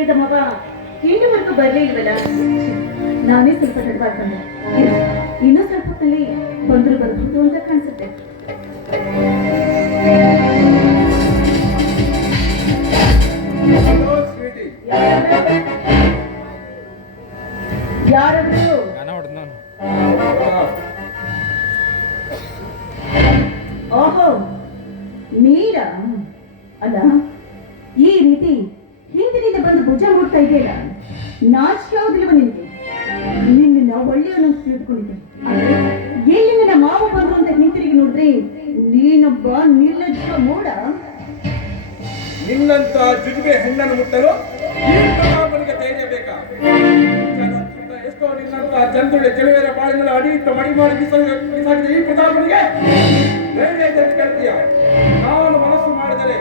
ತಿಳಿದ ಮಗ ಇನ್ನುವರೆಗೂ ಬರಲೇ ಇಲ್ವಲ್ಲ. ನಾನೇ ಸ್ವಲ್ಪ ತಡವಾಗಿ ಬಂದೆ. ಇನ್ನೂ ಸ್ವಲ್ಪ ಹೊತ್ತಲ್ಲಿ ಬಂದ್ರು ಬರ್ಬೋದು ಅಂತ ಕಾಣಿಸುತ್ತೆ. ಯಾರಾದ್ರು? ಓಹೋ, ನೀರಾ? ಅಲ್ಲ, ಈ ರೀತಿ ಹಿಂದಿನಿಂದ ಬಂದು ಭುಜ ಮುಡ್ತಾ ಇದೆಯಲ್ಲ, ನಾಚಿಕೆ ಯಾವುದಿಲ್ವ ನಿನಗೆ? ನಿನ್ನ ಒಳ್ಳೆಯವನು ತಿಳ್ಕೊಂಡಿದ್ದೆ, ಆದ್ರೆ ಎಲ್ಲಿ ನನ್ನ ಮಾವ ಬಂದ್ರು ಅಂತ ಹಿಂತಿರುಗಿ ನೋಡಿದ್ರೆ ನೀನೊಬ್ಬ ನಿರ್ಲಜ್ಜ ಮೂಡ. ನಿನ್ನಂತ ಜುಜುಬೆ ಹೆಣ್ಣನ್ನು ಮುಟ್ಟಲು ಪ್ರತಾಪನಿಗೆ ಧೈರ್ಯ ಬೇಕಾ? ಎಷ್ಟೋ ನಿನ್ನಂತ ಚಂದುಳ್ಳಿ ಚೆಲುವೆರ ಬಾಳಿನ ಅಡಿ ಇಟ್ಟು ಮಡಿ ಮಾಡಿ ಬಿಸಾಗಿದ ಈ ಪ್ರತಾಪನಿಗೆ ಧೈರ್ಯ ಇದೆ ಅಂತ ಕೇಳ್ತೀಯ? ನಾನು ಮನಸ್ಸು ಮಾಡಿದರೆ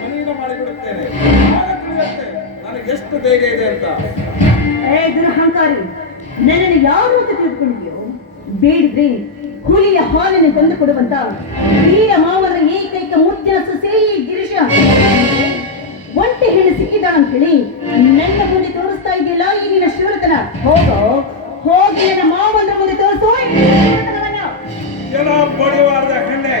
ಮನೀನ ಮಾಡಿಬಿಡುತ್ತೇನೆ. ಆಗ ತಿಳಿಯುತ್ತೆ ನನಗೆ ಎಷ್ಟು ಧೈರ್ಯ ಇದೆ ಅಂತ. ದುರಹಂಕಾರಿ, ನನ್ನನ್ನು ಯಾರು ಅಂತ ತಿಳ್ಕೊಂಡಿದ್ಯೋ? ಬೇಡಿದ್ರೆ ಹುಲಿಯ ಹಾಲನ್ನು ತಂದು ಕೊಡುವಂತ ವೀರ ಮಾವರ ಏಕೈಕ ಮುದ್ದಿನ ಸೊಸೆ ಗಿರೀಶ ಒಂಟೆ ಹೆಣ್ಣು ಸಿಕ್ಕಿದಾಳ ಅಂತ ಹೇಳಿ ನನ್ನ ಮುಂದೆ ತೋರಿಸ್ತಾ ಇದೆಯಲ್ಲ ಈಗಿನ ಶಿವರತನ. ಹೋಗಿ ನನ್ನ ಮಾವಂದ್ರ ಮುಂದೆ ತೋರಿಸೋ. ಜನ ಬಡಿವಾರದ ಹೆಣ್ಣೆ,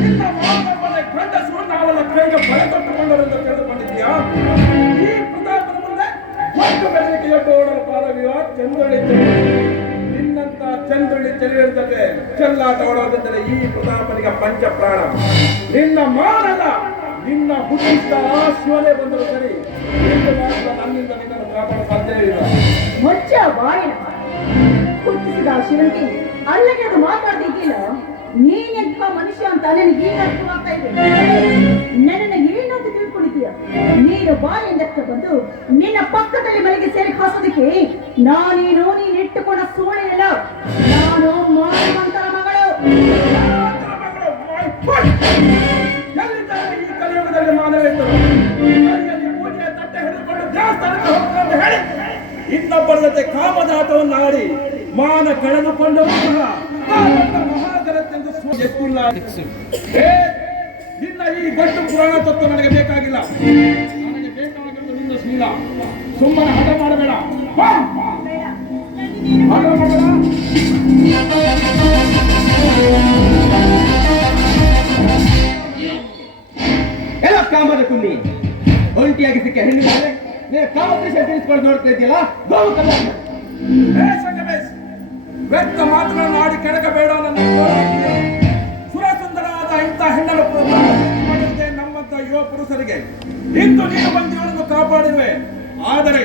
ನಿನ್ನ ಮಾವನ ಗಂಡಸರು ನಾವೆಲ್ಲ ಕೈಗೆ ಬಳೆ ತೊಟ್ಟುಕೊಂಡರೆಂದು ತಿಳಿದುಕೊಂಡಿದ್ದೀಯಾ? ಈ ಪ್ರತಾಪನ ಮುಂದೆ ಒಂದು ಬೆಳಗ್ಗೆ ಎದ್ದೋಡರ ಪಾಲವಿಯ ಚಂದ್ರಳಿ ನಿನ್ನಂತ ಚಂದ್ರಳಿ ಚೆಲುವಿನ ಜೊತೆ ಚೆಲ್ಲಾಟ ಓಡೋದಿದ್ದರೆ ಈ ಪ್ರತಾಪನಿಗೆ ಪಂಚ ಪ್ರಾಣ. ನಿನ್ನ ಮಾನಲ್ಲ, ನಿನ್ನ ಹುಟ್ಟಿದ್ದ ಆ ಶಿವನೇ ಬಂದರು ಸರಿ, ನನ್ನಿಂದ ನಿನ್ನನ್ನು ಕಾಪಾಡ ಸಾಧ್ಯವಿಲ್ಲ. ಮೊಚ್ಚ ಬಾಯಿನ ಹುಟ್ಟಿಸಿದ ಶಿವಂತಿ ಅಲ್ಲಗೆ ಅದು ಮಾತಾಡ್ತಿದ್ದಿಲ್ಲ. ನೀನೆಂಥ ಮನುಷ್ಯ ಅಂತ ನನಗೆ ಈಗ ಅರ್ಥವಾಗ್ತಾ ಇದೆ. ನನ್ನನ್ನು ಏನು ಅಂತ ತಿಳ್ಕೊಂಡಿದ್ದೀಯ? ನೀನು ಬಾಯಿಂದಕ್ಕೆ ಬಂದು ನಿನ್ನ ಪಕ್ಕದಲ್ಲಿ ಮನೆಗೆ ಸೇರಿ ಹಾಸೋದಕ್ಕೆ ನಾನೇನು ನೀನು ಇಟ್ಟುಕೊಂಡ ಸೋಳೆಯಲ್ಲ. ನಾನು ಮಾಡುವಂತರ ಮಗಳು. ಈ ಕಲಿಯುಗದಲ್ಲಿ ಮಾನವೇಂದರು ಪೂಜೆ ತಟ್ಟೆ ಹಿಡಿದುಕೊಂಡು ದೇವಸ್ಥಾನಕ್ಕೆ ಹೋಗ್ತಾರೆ ಹೇಳಿ ಇನ್ನೊಬ್ಬರ ಜೊತೆ ಕಾಮದಾಟವನ್ನು ಆಡಿ ಮಾನ ಕಳೆದುಕೊಂಡು ಮಹಾಗರತ್ತೆಂದು ಎತ್ತಿಲ್ಲ. ನಿನ್ನ ಈ ಗಟ್ಟು ಪುರಾಣ ತತ್ವ ನನಗೆ ಬೇಕಾಗಿಲ್ಲ. ನನಗೆ ಬೇಕಾಗಿರುವುದು ನಿನ್ನ ಶೀಲ. ಸುಮ್ಮನೆ ಹಠ ಮಾಡಬೇಡ, ಹಠ ಮಾಡಬೇಡ. ಎಲ್ಲ ಕಾಮದ ಕುಂಡಿ ಒಂಟಿಯಾಗಿ ಸಿಕ್ಕ ಹೆಣ್ಣಿದ್ದಾರೆ. ನೀನು ಕಾಂಪಿಟೇಷನ್ ತಿಳಿಸ್ಕೊಂಡು ನೋಡ್ತಾ ಇದೆಯಲ್ಲ, ವ್ಯಕ್ತ ಮಾತುಗಳನ್ನು ಆಡಿ ಕೆಡಕಬೇಡ. ನನ್ನ ಸುರಸುಂದರವಾದ ಇಂಥ ಹೆಣ್ಣನ್ನು ಮಾಡಿದೆ ನಮ್ಮಂತ ಯುವ ಪುರುಷರಿಗೆ. ಇಂದು ನೀನು ಬಂದಿಗಳನ್ನು ಕಾಪಾಡಿರುವೆ. ಆದರೆ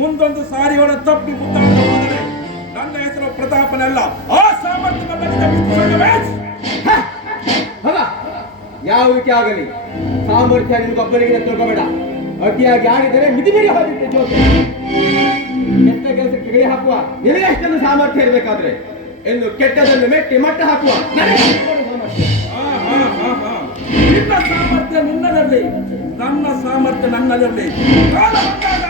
ಮುಂದೊಂದು ಸಾರಿ ಅವರ ತಪ್ಪಿ ಮುಂದಾಡಿ ಹೋದರೆ ನನ್ನ ಹೆಸರು ಪ್ರತಾಪನಲ್ಲ, ಆ ಸಾಮರ್ಥ್ಯ ಯಾವುದಕ್ಕೆ ಆಗಲಿ ಸಾಮರ್ಥ್ಯ ನಿನಗೊಬ್ಬರಿಗೆ ತಿಳ್ಕೋಬೇಡ. ಅತಿಯಾಗಿ ಆಡಿದರೆ ಮಿತಿ ಮೀರಿ ಹೋಗುತ್ತೆ ಜೋತೆ. ಕೆಟ್ಟ ಕೆಲಸಕ್ಕೆ ಕೈ ಹಾಕುವ ನಿನಗೆ ಎಷ್ಟೊಂದು ಸಾಮರ್ಥ್ಯ ಇರಬೇಕಾದ್ರೆ ಎಂದು ಕೆಟ್ಟದನ್ನು ಮೆಟ್ಟಿ ಮಟ್ಟ ಹಾಕುವ ನಿನ್ನ ಸಾಮರ್ಥ್ಯ ನಿನ್ನದಲ್ಲಿ, ನನ್ನ ಸಾಮರ್ಥ್ಯ ನನ್ನದಲ್ಲಿ. ಕಾಲ ಬಂದಾಗ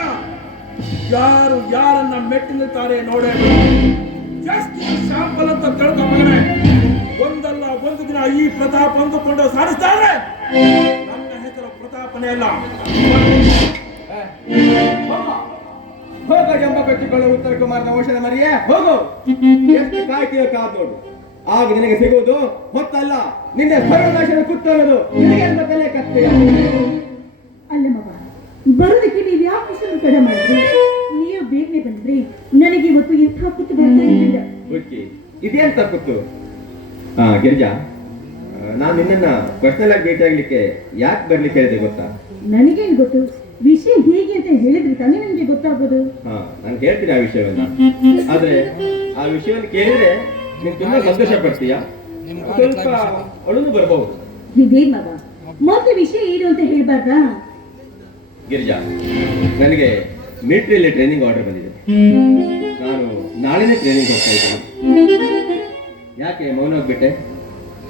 ಯಾರು ಯಾರನ್ನ ಮೆಟ್ಟಿ ನಿಲ್ತಾರೆ ನೋಡೇ. ಜಾಸ್ತಿ ಶಾಂಪಲ್ ಅಂತ ತಿಳ್ಕೊ ಮಗನೇ. ಒಂದಲ್ಲ ಒಂದು ದಿನ ಈ ಪ್ರತಾಪ ಅಂದುಕೊಂಡು ಸಾರಿಸ್ತಾರೆ. ನನ್ನ ಹೆಸರು ಪ್ರತಾಪನೇ ಅಲ್ಲ. ಹೋಗ ಎಂಬ ಕಟ್ಟಿಕೊಳ್ಳುವ ಉತ್ತರ ಕುಮಾರನ ಔಷಧ ಮರಿಯೇ ಹೋಗು. ಎಷ್ಟು ಕಾಯ್ತೀಯೋ ಕಾದ್ ನೋಡು. ಆಗ ನಿನಗೆ ಸಿಗುವುದು ಹೊತ್ತಲ್ಲ, ನಿನ್ನೆ ಸರ್ವನಾಶನ ಕುತ್ತೋದು ನಿನಗೆ ಅಂತ ತಲೆ ಕತ್ತೆ. ಅಲ್ಲ ಮಗ, ಬರೋದಕ್ಕೆ ನೀವು ಯಾಕೆ ಇಷ್ಟೊಂದು ತಡ ಮಾಡಿದ್ರಿ? ನೀವು ಬೇಗನೆ ಬಂದ್ರೆ ನನಗೆ ಇವತ್ತು ಎಂಥ ಕುತ್ತು ಬರ್ತಾ ಇರಲಿಲ್ಲ. ಇದೇಂತ ಕುತ್ತು? ಗಿರಿಜಾ, ನಾನು ನಿನ್ನನ್ನ ಪರ್ಸನಲ್ ಆಗಿ ಭೇಟಿ ಆಗ್ಲಿಕ್ಕೆ ಯಾಕೆ ಬರ್ಲಿಕ್ಕೆ ಹೇಳಿದೆ ಗೊತ್ತಾ? ನನಗೇನು ಗೊತ್ತು? ವಿಷಯ ಹೇಗೆ ಅಂತ ಹೇಳಿದ್ರೆ ತಾನೇ ನನಗೆ ಗೊತ್ತಾಗೋದು. ನಾನು ಹೇಳ್ತೀನಿ ಆ ವಿಷಯವನ್ನ. ಆದ್ರೆ ಆ ವಿಷಯವನ್ನು ಕೇಳಿದ್ರೆ ನೀನು ತುಂಬಾ ಸಂತೋಷ ಪಡ್ತೀಯ, ಸ್ವಲ್ಪ ಅಳುನು ಬರ್ಬಹುದು. ಇದೇನ್ ಮಗ, ಮೊದಲ ವಿಷಯ ಏನು ಅಂತ ಹೇಳ್ಬಾರ್ದಾ? ಗಿರಿಜಾ, ನನಗೆ ಮಿಲಿಟರಿಯಲ್ಲಿ ಟ್ರೈನಿಂಗ್ ಆರ್ಡರ್ ಬಂದಿದೆ. ನಾನು ನಾಳೆನೇ ಟ್ರೈನಿಂಗ್ ಹೋಗ್ತಾ ಇದ್ದೀನಿ. ಯಾಕೆ ಮೌನ ಹೋಗ್ಬಿಟ್ಟೆ?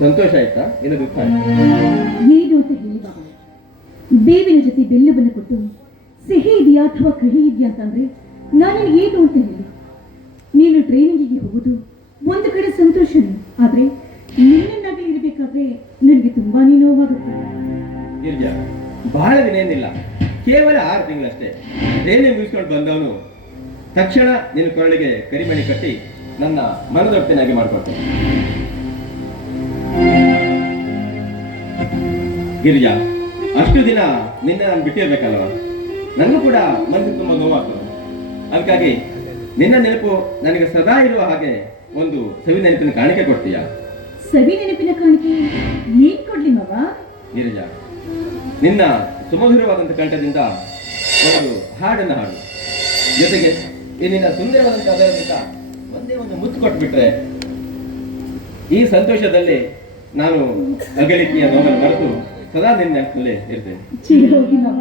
ಸಂತೋಷ ಆಯ್ತಾ ಇಲ್ಲ ದುಃಖ ಆಯ್ತಾ? ಏನು ಅಂತ ಹೇಳಿ ಬಾಬಾ. ಬೇವಿನ ಜೊತೆ ಬೆಲ್ಲವನ್ನು ಕೊಟ್ಟು ಸಿಹಿ ಇದೆಯಾ ಅಥವಾ ಕಹಿ ಇದೆಯಾ ಅಂತಂದ್ರೆ ನಾನು ಏನು ಅಂತ ಹೇಳಿ. ನೀನು ಟ್ರೈನಿಂಗಿಗೆ ಹೋಗುದು ಒಂದು ಕಡೆ ಸಂತೋಷನೇ, ಆದ್ರೆ ನಿನ್ನನ್ನಾಗಿ ಇರಬೇಕಾದ್ರೆ ನನಗೆ ತುಂಬಾನೇ ನೋವಾಗುತ್ತೆ. ಗಿರಿಜಾ, ಬಹಳ ದಿನ ಏನಿಲ್ಲ, ಕೇವಲ 6 ತಿಂಗಳಷ್ಟೇ. ಟ್ರೈನಿಂಗ್ ಮುಗಿಸ್ಕೊಂಡು ಬಂದವನು ತಕ್ಷಣ ನಿನ್ನ ಕೊರಳಿಗೆ ಕರಿಮಣಿ ಕಟ್ಟಿ ನನ್ನ ಮನದೊಟ್ಟಿನಾಗಿ ಮಾಡಿಕೊಡ್ತೇನೆ. ಗಿರಿಜಾ, ಅಷ್ಟು ದಿನ ನಿನ್ನ ನಾನು ಬಿಟ್ಟಿರ್ಬೇಕಲ್ವ? ನನಗೂ ಕೂಡ ಮನಸ್ಸು ತುಂಬ ನೋವಾಗ್ತದೆ. ಅದಕ್ಕಾಗಿ ನಿನ್ನ ನೆನಪು ನನಗೆ ಸದಾ ಇರುವ ಹಾಗೆ ಒಂದು ಸವಿ ನೆನಪಿನ ಕಾಣಿಕೆ ಕೊಡ್ತೀಯಾ? ಸವಿ ನೆನಪಿನ ಕಾಣಿಕೆ ಏನ್ ಕೊಡ್ಲಿ ಮಗ? ಗಿರಿಜಾ, ನಿನ್ನ ಸುಮಧುರವಾದಂಥ ಕಂಠದಿಂದ ಒಂದು ಹಾಡನ್ನು ಹಾಡು, ಜೊತೆಗೆ ಈ ನಿನ್ನ ಸುಂದರವಾದಂಥ ಅದರಿಂದ ಒಂದೇ ಒಂದು ಮುತ್ತು ಕೊಟ್ಬಿಟ್ರೆ ಈ ಸಂತೋಷದಲ್ಲಿ ನಾನು ಅಗಲಿಕೆಯ ನೋವನ್ನು ಮರೆತು ಸದಾ ನಿನ್ನ ನೆನಪಲ್ಲೇ ಇರ್ತೇನೆ. ಚಿರ ಹೋಗಿ ಮಗ.